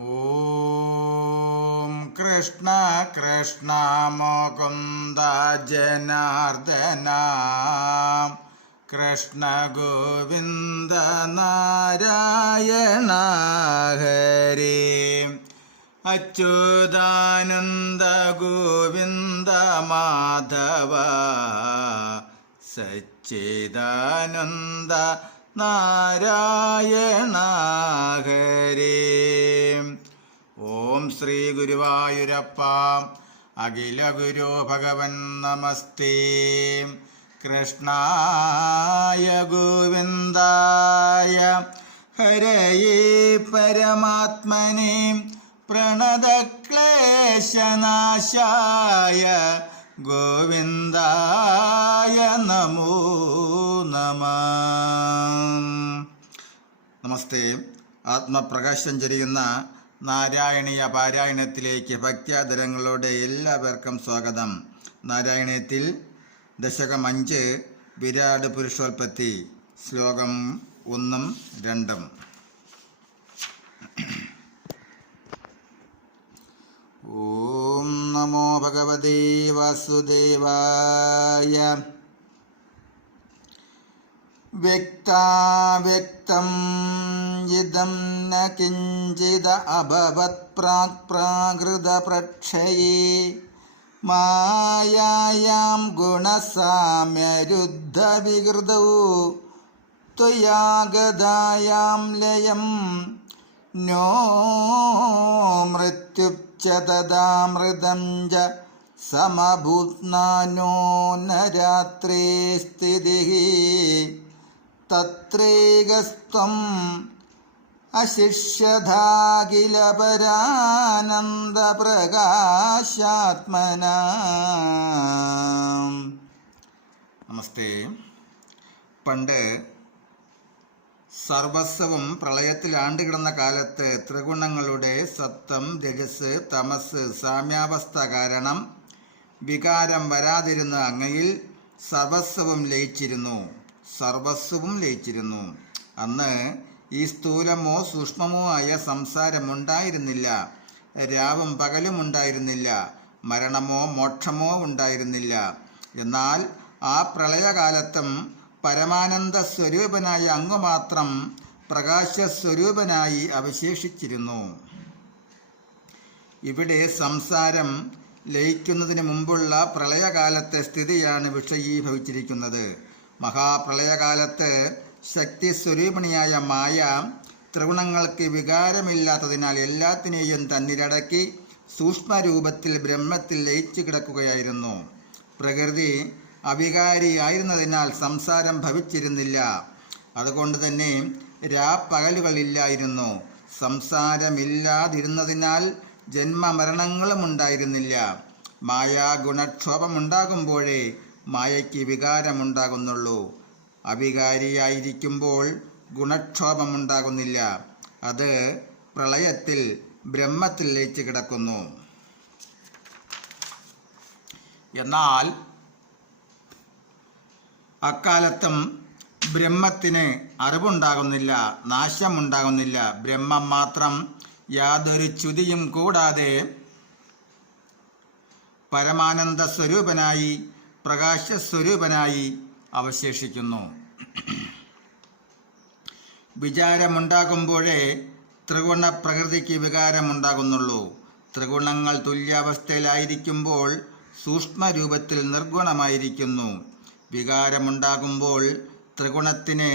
ഓം കൃഷ്ണ കൃഷ്ണ മുകുന്ദ ജനാർദ്ദന കൃഷ്ണ ഗോവിന്ദ നാരായണ ഹരി അച്യുതാനന്ദ ഗോവിന്ദ മാധവ സച്ചിദാനന്ദ നാരായണ ഹരി. ഓം ശ്രീ ഗുരുവായൂരപ്പ അഖില ഗുരു ഭഗവൻ നമസ്തേ. കൃഷ്ണായ ഗോവിന്ദായ ഹരയേ പരമാത്മനെ പ്രണതക്ലേശനാശായ ഗോവിന്ദായ നമോ നമഃ. നമസ്തേ. ആത്മപ്രകാശം ചൊരിയുന്ന നാരായണീയ പാരായണത്തിലേക്ക് ഭക്ത്യാദരങ്ങളോടെ എല്ലാവർക്കും സ്വാഗതം. നാരായണീയത്തിൽ ദശകം 5 വിരാട് പുരുഷോൽപത്തി, ശ്ലോകം 1-2. ഓം നമോ ഭഗവതേ വാസുദേവായ. വ്യക്താവ്യക്തം ഇദം ന കിഞ്ചിദ അഭവത് പ്രാക് പ്രാകൃത പ്രക്ഷയേ മായായാം ഗുണസാമ്യരുദ്ധ വികൃതൗ ത്വയാഗതായാം ലയം നോ മൃത്യുശ്ച തദാമൃതം ച സമഭൂത്നാനോ ന രാത്രേ സ്ഥിതിഃ തത്രൈകസ്ത്വം അശിഷ്യധാഖില പരാനന്ദ പ്രകാശാത്മന. നമസ്തേ. പണ്ട് സർവസ്വവും പ്രളയത്തിൽ ആണ്ടുകിടന്ന കാലത്ത് ത്രിഗുണങ്ങളുടെ സത്വം, രജസ്, തമസ് സാമ്യാവസ്ഥ കാരണം വികാരം വരാതിരുന്ന അങ്ങയിൽ സർവസ്വവും ലയിച്ചിരുന്നു. അന്ന് ഈ സ്ഥൂലമോ സൂക്ഷ്മമോ ആയ സംസാരമുണ്ടായിരുന്നില്ല. രാവും പകലും ഉണ്ടായിരുന്നില്ല. മരണമോ മോക്ഷമോ ഉണ്ടായിരുന്നില്ല. എന്നാൽ ആ പ്രളയകാലത്തും പരമാനന്ദ സ്വരൂപനായ അങ്ങ് മാത്രം പ്രകാശസ്വരൂപനായി അവശേഷിച്ചിരുന്നു. ഇവിടെ സംസാരം ലയിക്കുന്നതിന് മുമ്പുള്ള പ്രളയകാലത്തെ സ്ഥിതിയാണ് വിഷയീഭവിച്ചിരിക്കുന്നത്. മഹാപ്രളയകാലത്ത് ശക്തി സ്വരൂപിണിയായ മായ ത്രിഗുണങ്ങൾക്ക് വികാരമില്ലാത്തതിനാൽ എല്ലാത്തിനെയും തന്നിലടക്കി സൂക്ഷ്മരൂപത്തിൽ ബ്രഹ്മത്തിൽ ലയിച്ചു കിടക്കുകയായിരുന്നു. പ്രകൃതി അവികാരിയായിരുന്നതിനാൽ സംസാരം ഭവിച്ചിരുന്നില്ല. അതുകൊണ്ട് തന്നെ രാപ്പകലുകളില്ലായിരുന്നു. സംസാരമില്ലാതിരുന്നതിനാൽ ജന്മമരണങ്ങളും ഉണ്ടായിരുന്നില്ല. മായാ ഗുണക്ഷോഭമുണ്ടാകുമ്പോഴേ മായയ്ക്ക് വികാരമുണ്ടാകുന്നുള്ളൂ. അവികാരിയായിരിക്കുമ്പോൾ ഗുണക്ഷോഭമുണ്ടാകുന്നില്ല. അത് പ്രളയത്തിൽ ബ്രഹ്മത്തിൽ ലയിച്ച് കിടക്കുന്നു. എന്നാൽ അക്കാലത്തും ബ്രഹ്മത്തിന് അറിവുണ്ടാകുന്നില്ല, നാശമുണ്ടാകുന്നില്ല. ബ്രഹ്മം മാത്രം യാതൊരു ച്യുതിയും കൂടാതെ പരമാനന്ദ സ്വരൂപനായി പ്രകാശസ്വരൂപനായി അവശേഷിക്കുന്നു. വിചാരമുണ്ടാകുമ്പോഴേ ത്രിഗുണ പ്രകൃതിക്ക് വികാരമുണ്ടാകുന്നുള്ളൂ. ത്രിഗുണങ്ങൾ തുല്യാവസ്ഥയിലായിരിക്കുമ്പോൾ സൂക്ഷ്മരൂപത്തിൽ നിർഗുണമായിരിക്കുന്നു. വികാരമുണ്ടാകുമ്പോൾ ത്രിഗുണത്തിന്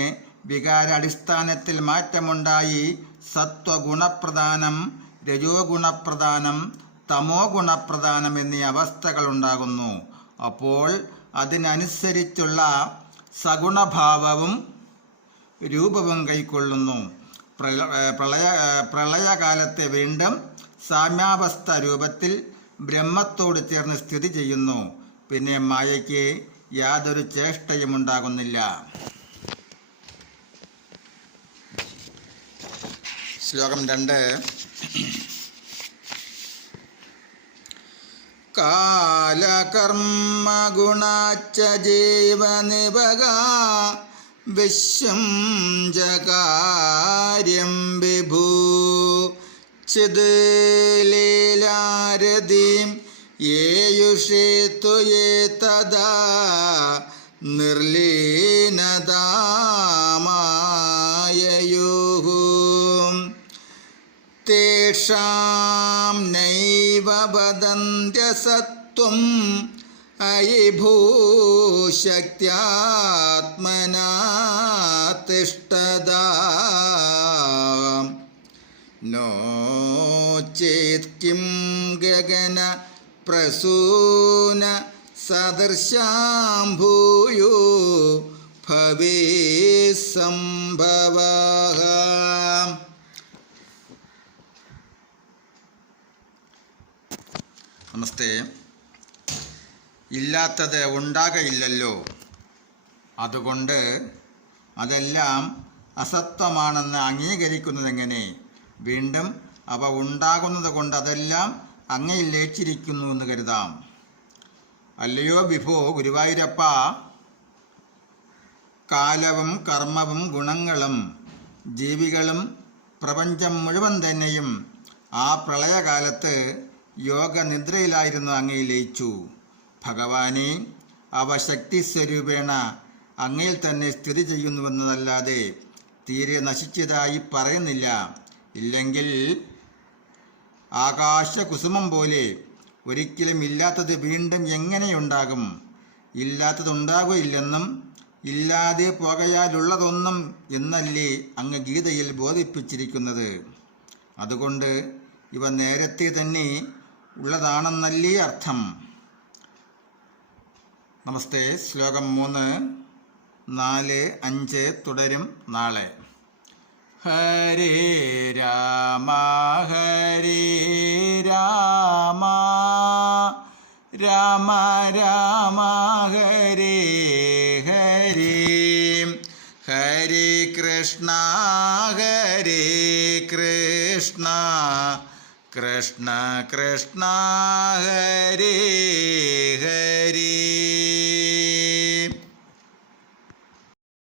വികാരാടിസ്ഥാനത്തിൽ മാറ്റമുണ്ടായി സത്വഗുണപ്രധാനം, രജോ ഗുണപ്രധാനം, തമോ ഗുണപ്രധാനം എന്നീ അവസ്ഥകളുണ്ടാകുന്നു. അപ്പോൾ അതിനനുസരിച്ചുള്ള സഗുണഭാവവും രൂപവും കൈക്കൊള്ളുന്നു. പ്രളയകാലത്തെ വീണ്ടും സാമ്യാവസ്ഥ രൂപത്തിൽ ബ്രഹ്മത്തോട് ചേർന്ന് സ്ഥിതി ചെയ്യുന്നു. പിന്നെ മായയ്ക്ക് യാതൊരു ചേഷ്ടയും ഉണ്ടാകുന്നില്ല. ശ്ലോകം 2. കാലകർമ്മ ഗുണാച്ച ജീവനിവക വിശ്വം ജകാര്യം വിഭൂ ചിത് ലീലാരതിം യേയുഷേതു യേ തദാ നിർലീനതാമായയോഃ തേഷാം നൈവ വദന്ത്യസത്വം അയി ഭൂശക്ത്യാത്മനാ തിഷ്ഠതാ നോ ചേത് കിം ഗഗന പ്രസൂന സദൃശാം ഭൂയോ ഭവേ സംഭവഃ. നമസ്തേ. ഇല്ലാത്തത് ഉണ്ടാകയില്ലല്ലോ, അതുകൊണ്ട് അതെല്ലാം അസത്വമാണെന്ന് അംഗീകരിക്കുന്നതെങ്ങനെ? വീണ്ടും അവ ഉണ്ടാകുന്നത് കൊണ്ട് അതെല്ലാം അങ്ങയിൽ ലയിച്ചിരിക്കുന്നു എന്ന് കരുതാം. അല്ലയോ വിഭോ ഗുരുവായൂരപ്പ, കാലവും കർമ്മവും ഗുണങ്ങളും ജീവികളും പ്രപഞ്ചം മുഴുവൻ തന്നെയും ആ പ്രളയകാലത്ത് യോഗനിദ്രയിലായിരുന്നു അങ്ങയിൽ ലയിച്ചു. ഭഗവാനെ, അവ ശക്തിസ്വരൂപേണ അങ്ങയിൽ തന്നെ സ്ഥിതി ചെയ്യുന്നുവെന്നതല്ലാതെ തീരെ നശിച്ചതായി പറയുന്നില്ല. ഇല്ലെങ്കിൽ ആകാശകുസുമം പോലെ ഒരിക്കലും ഇല്ലാത്തത് വീണ്ടും എങ്ങനെയുണ്ടാകും? ഇല്ലാത്തതുണ്ടാകുകയില്ലെന്നും ഇല്ലാതെ പോകയാലുള്ളതൊന്നും എന്നല്ലേ അങ്ങ് ഗീതയിൽ ബോധിപ്പിച്ചിരിക്കുന്നത്. അതുകൊണ്ട് ഇവ നേരത്തെ തന്നെ ഉള്ളതാണെന്നല്ലേ അർത്ഥം. നമസ്തേ. ശ്ലോകം 3, 4, 5 തുടരും നാളെ. ഹരേ രാമ ഹരേ രാമ രാമ രാമ ഹരേ ഹരേ ഹരേ കൃഷ്ണ ഹരേ കൃഷ്ണ കൃഷ്ണ കൃഷ്ണ ഹരേ ഹരേ.